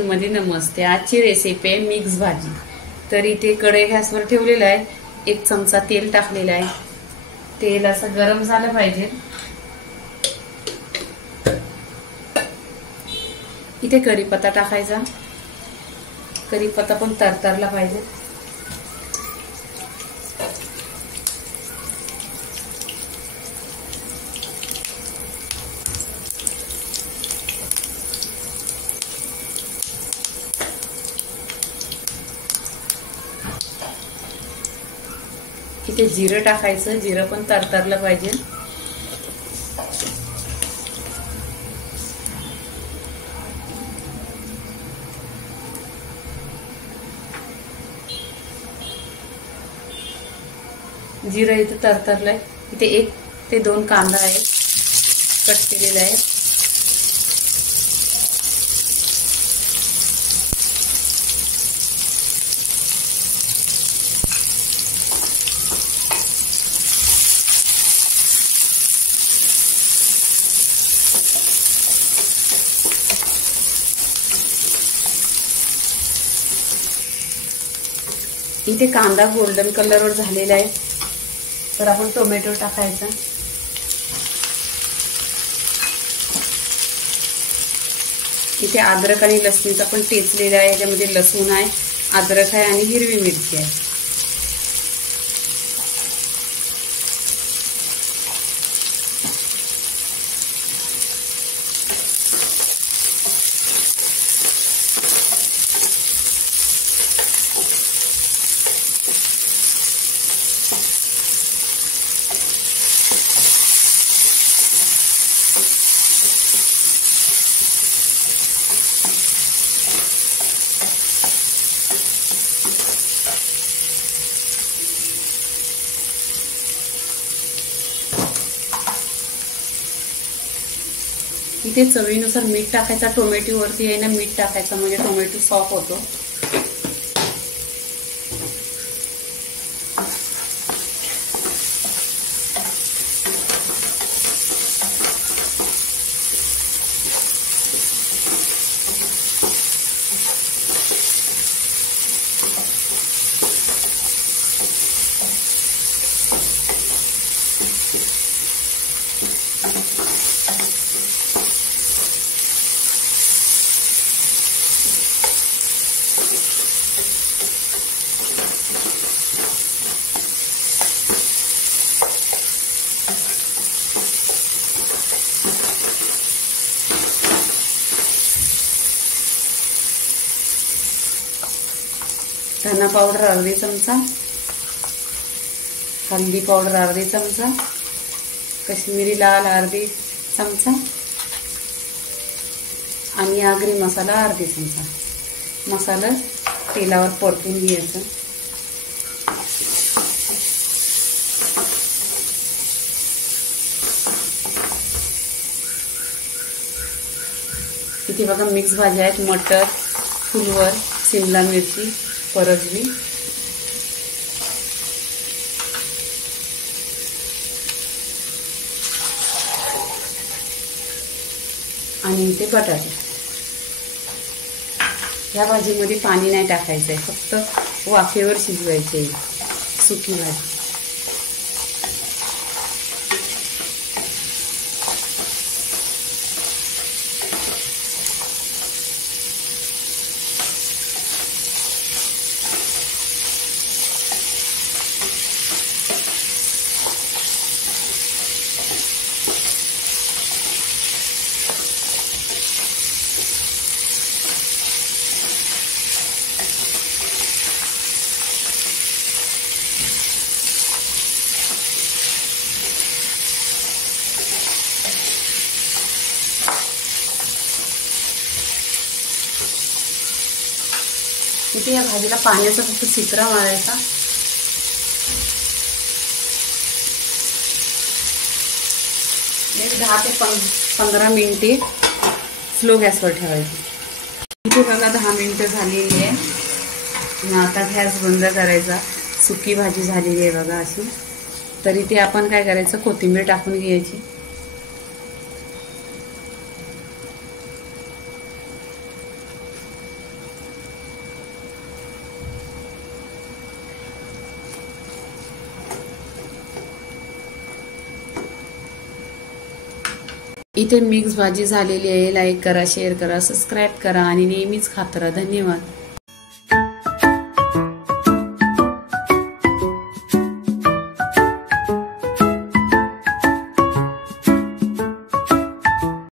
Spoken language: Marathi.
मध्ये नमस्ते। आजची रेसिपी आहे मिक्स भाजी। तर इथे कढई गॅसवर ठेवलेला आहे, 1 चमचा तेल टाकलेला आहे। तेल असं गरम झालं पाहिजे। इथे कढीपत्ता टाकायचा, कढीपत्ता पण तरतरला पाहिजे। इथे जिरं टाकायचं, जिरं पण तरतरलं पाहिजे। जिरं इथे तरतरलंय। इथे 1 ते 2 कांदा आहे, कट केलेला आहे। इथे कांदा गोल्डन कलरवर झालेला आहे, तर आपण टोमॅटो टाकायचा। इथे अद्रक आणि लसणीचा पण टेचलेला आहे। याच्यामध्ये लसूण आहे, अद्रक आहे आणि हिरवी मिरची आहे। इथे चवीनुसार मीठ टाकायचा। टोमॅटो वरती आहे ना मीठ टाकायचं, म्हणजे टोमॅटो सॉफ्ट होतो। धना पावडर अर्धी चमचा, हल्दी पावडर अर्धी चमचा, कश्मीरी लाल अर्धी चमचा आणि आगरी मसाला अर्धी चमचा। मसाला तेलावर परतून घ्यायचा। इथे बघा मिक्स भाज्या आहेत, मटर, फुलवर, शिमला मिरची, परजवी आणि इथे बटाटे। या भाजीमध्ये पाणी नाही टाकायचं आहे, फक्त वाफेवर शिजवायचे सुकी भाजी। इथे या भाजीला पाण्याचा फक्त शिपरा मारायचा। एक 10 ते 15 मिनिटे स्लो गॅसवर ठेवायची। इथे बघा 10 मिनिटं झालेली आहे। आता गॅस बंद करायचा। सुकी भाजी झालेली आहे बघा अशी। तर इथे आपण काय करायचं, कोथिंबीर टाकून घ्यायची। इथे मिक्स भाजी झालेली आहे. लाईक करा, शेअर करा, सबस्क्राईब करा आणि नेहमीच खात राहा. धन्यवाद.